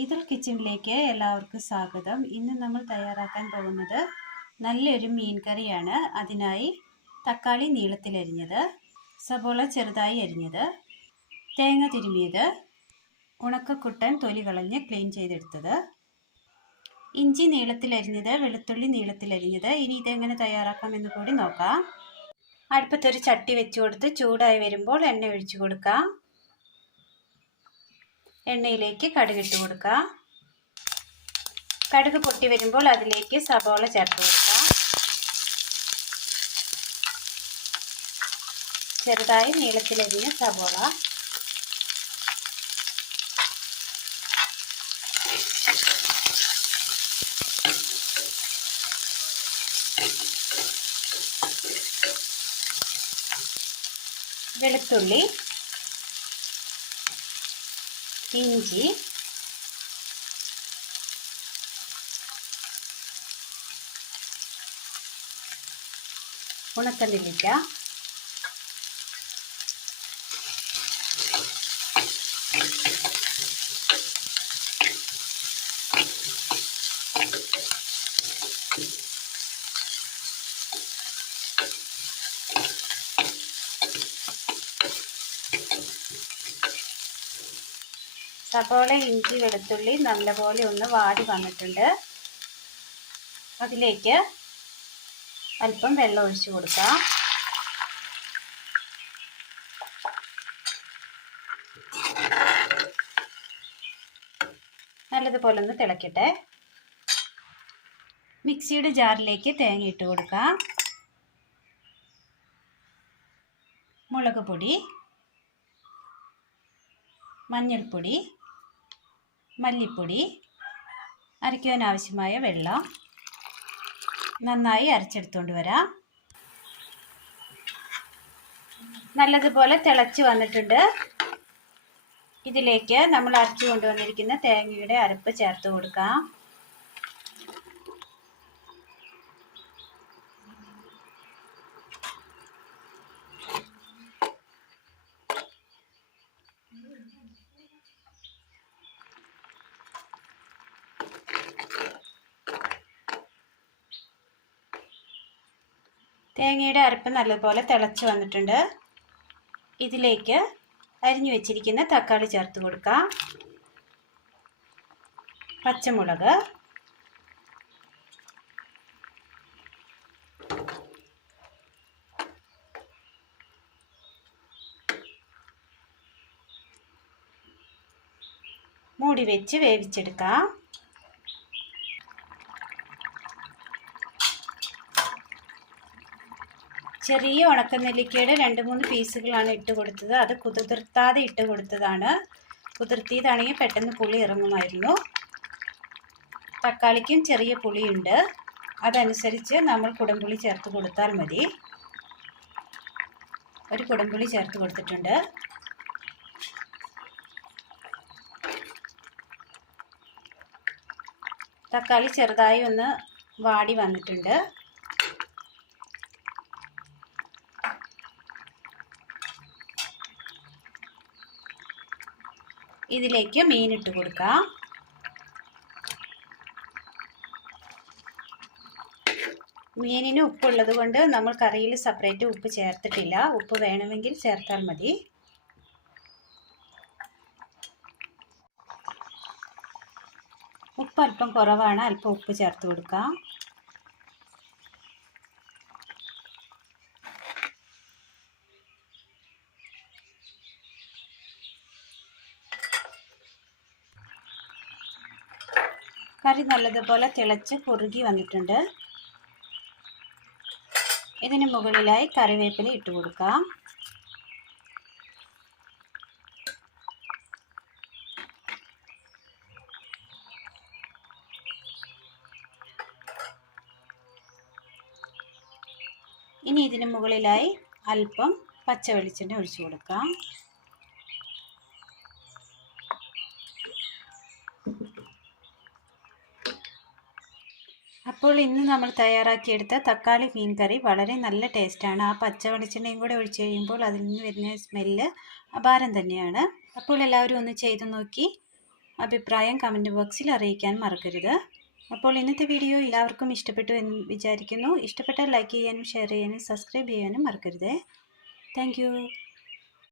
Ethyl കിച്ചണിലേക്ക് എല്ലാവർക്കും സ്വാഗതം. ഇന്ന് നമ്മൾ തയ്യാറാക്കാൻ പോകുന്നത് നല്ലൊരു മീൻ കറിയാണ് അതിനായി തക്കാളി നീളത്തിലരിഞ്ഞത് സബോള ചെറുതായി അരിഞ്ഞത് തേങ്ങ തിരുമിയത് ഉണക്കക്കുട്ടൻ തൊലി കളഞ്ഞ് ക്ലീൻ ചെയ്തെടുത്തത്. ഇഞ്ചി നീളത്തിലരിഞ്ഞത് വെളുത്തുള്ളി നീളത്തിലരിഞ്ഞത് ഇനി ഇതെങ്ങനെ തയ്യാറാക്കാമെന്ന് കൂടി നോക്കാം. അടുപ്പത്തൊരു ചട്ടി വെച്ച് കൊടുത്ത് ചൂടായി വരുമ്പോൾ എണ്ണ ഒഴിച്ചു കൊടുക്കാം. എണ്ണയിലേക്ക് കടുക് ഇട്ട് കൊടുക്കുക. കടുക് പൊട്ടി വരുമ്പോൾ അതിലേക്ക് സബോള ചേർത്ത് കൊടുക്കുക. ചെറുതായി നീളത്തിലരിഞ്ഞ സബോള വെളുത്തുള്ളി ഇഞ്ചി. ഉണക്കനെല്ലിക്ക സബോള ഇഞ്ചി വെളുത്തുള്ളി നല്ലപോലെ ഒന്ന് വാടി വന്നിട്ടുണ്ട്. അതിലേക്ക് അല്പം വെള്ളം ഒഴിച്ചു കൊടുക്കാം. നല്ലതുപോലെ ഒന്ന് തിളക്കട്ടെ. മിക്സിയുടെ ജാറിലേക്ക് തേങ്ങ ഇട്ട് കൊടുക്കാം. മുളക് പൊടി മഞ്ഞൾപ്പൊടി മല്ലിപ്പൊടി അരയ്ക്കുവാൻ ആവശ്യമായ വെള്ളം നന്നായി അരച്ചെടുത്തുകൊണ്ട് വരാം. നല്ലതുപോലെ തിളച്ച് വന്നിട്ടുണ്ട്. ഇതിലേക്ക് നമ്മൾ അരച്ചു കൊണ്ടുവന്നിരിക്കുന്ന തേങ്ങയുടെ അരപ്പ് ചേർത്ത് കൊടുക്കാം. തേങ്ങയുടെ അരപ്പ് നല്ലതുപോലെ തിളച്ച് വന്നിട്ടുണ്ട്. ഇതിലേക്ക് അരിഞ്ഞു വെച്ചിരിക്കുന്ന തക്കാളി ചേർത്ത് കൊടുക്കാം. പച്ചമുളക്. മൂടി വെച്ച് വേവിച്ചെടുക്കാം. ചെറിയ ഉണക്കനെല്ലിക്കയുടെ രണ്ട് മൂന്ന് പീസുകളാണ് ഇട്ട് കൊടുത്തത്. അത് കുതിർത്താതെ ഇട്ട് കൊടുത്തതാണ്. കുതിർത്തിയതാണെങ്കിൽ പെട്ടെന്ന് പുളി ഇറങ്ങുമായിരുന്നു. തക്കാളിക്കും ചെറിയ പുളിയുണ്ട്. അതനുസരിച്ച് നമ്മൾ കുടംപുളി ചേർത്ത് കൊടുത്താൽ മതി. ഒരു കുടംപുളി ചേർത്ത് കൊടുത്തിട്ടുണ്ട്. തക്കാളി ചെറുതായി ഒന്ന് വാടി വന്നിട്ടുണ്ട്. ഇതിലേക്ക് മീൻ ഇട്ട് കൊടുക്കുക മീനിന് ഉപ്പുള്ളത് കൊണ്ട് നമ്മൾ കറിയിൽ സെപ്പറേറ്റ് ഉപ്പ് ചേർത്തിട്ടില്ല. ഉപ്പ് വേണമെങ്കിൽ ചേർത്താൽ മതി. ഉപ്പ് അല്പം കുറവാണ്. അല്പം ഉപ്പ് ചേർത്ത് കൊടുക്കാം. കറി നല്ലതുപോലെ തിളച്ച് കുറുകി വന്നിട്ടുണ്ട്. ഇതിന് മുകളിലായി കറിവേപ്പില ഇട്ട് കൊടുക്കാം. ഇനി ഇതിന് മുകളിലായി അല്പം പച്ച വെളിച്ചെണ്ണ ഒഴിച്ചു കൊടുക്കാം. അപ്പോൾ ഇന്ന് നമ്മൾ തയ്യാറാക്കിയെടുത്ത തക്കാളി മീൻ കറി വളരെ നല്ല ടേസ്റ്റാണ്. ആ പച്ച വെളിച്ചെണ്ണയും കൂടെ ഒഴിച്ച് കഴിയുമ്പോൾ അതിൽ നിന്ന് വരുന്ന സ്മെല്ല് അപാരം തന്നെയാണ്. അപ്പോൾ എല്ലാവരും ഒന്ന് ചെയ്തു നോക്കി അഭിപ്രായം കമന്റ് ബോക്സിൽ അറിയിക്കാൻ മറക്കരുത്. അപ്പോൾ ഇന്നത്തെ വീഡിയോ എല്ലാവർക്കും ഇഷ്ടപ്പെട്ടു എന്ന് വിചാരിക്കുന്നു. ഇഷ്ടപ്പെട്ടാൽ ലൈക്ക് ചെയ്യാനും ഷെയർ ചെയ്യാനും സബ്സ്ക്രൈബ് ചെയ്യാനും മറക്കരുത്. താങ്ക്